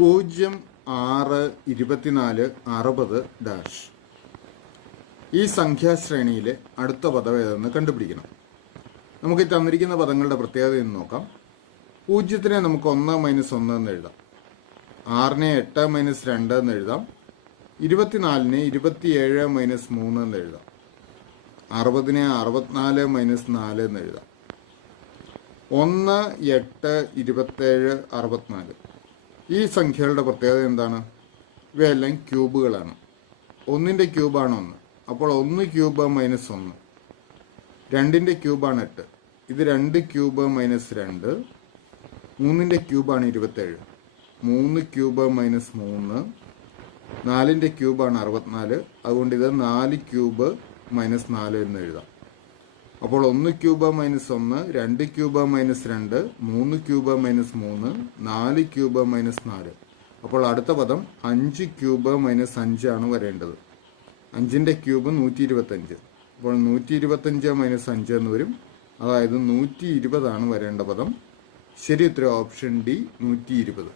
0, 6, 24, 60 ഈ സംഖ്യാശ്രേണിയിലെ അടുത്ത പദം ഏതെന്ന് കണ്ടുപിടിക്കണം. നമുക്ക് ഈ തന്നിരിക്കുന്ന പദങ്ങളുടെ പ്രത്യേകത എന്ന് നോക്കാം. 0-നെ നമുക്ക് 1 - 1 എന്ന് എഴുതാം. 6-നെ 8 - 2 എന്ന് എഴുതാം. 24-നെ 27 - 3 എന്ന് എഴുതാം. 60-നെ 64 - 4 എന്ന് എഴുതാം. 1, 8, 27, 64 ഈ സംഖ്യകളുടെ പ്രത്യേകത എന്താണ്? ഇവയെല്ലാം ക്യൂബുകളാണ്. 1-ന്റെ ക്യൂബാണ് 1. അപ്പോൾ 1 ക്യൂബ് - 1. 2-ന്റെ ക്യൂബാണ് 8. ഇത് 2 ക്യൂബ് - 2. 3-ന്റെ ക്യൂബാണ് 27. 3 ക്യൂബ് - 3. 4-ന്റെ ക്യൂബാണ് 64. അതുകൊണ്ട് ഇത് 4 ക്യൂബ് - 4 എന്ന് എഴുതാം. അപ്പോൾ 1 ക്യൂബ് - 1, 2 ക്യൂബ് - 2, 3 ക്യൂബ് - 3, 4 ക്യൂബ് - 4. അപ്പോൾ അടുത്ത പദം 5 ക്യൂബ് - 5 ആണ് വരേണ്ടത്. 5-ന്റെ ക്യൂബ് 125. അപ്പോൾ 125 - 5 എന്ന് വരും. അതായത് 120 ആണ് വരേണ്ട പദം. ശരി ഉത്തരം ഓപ്ഷൻ ഡി, 120.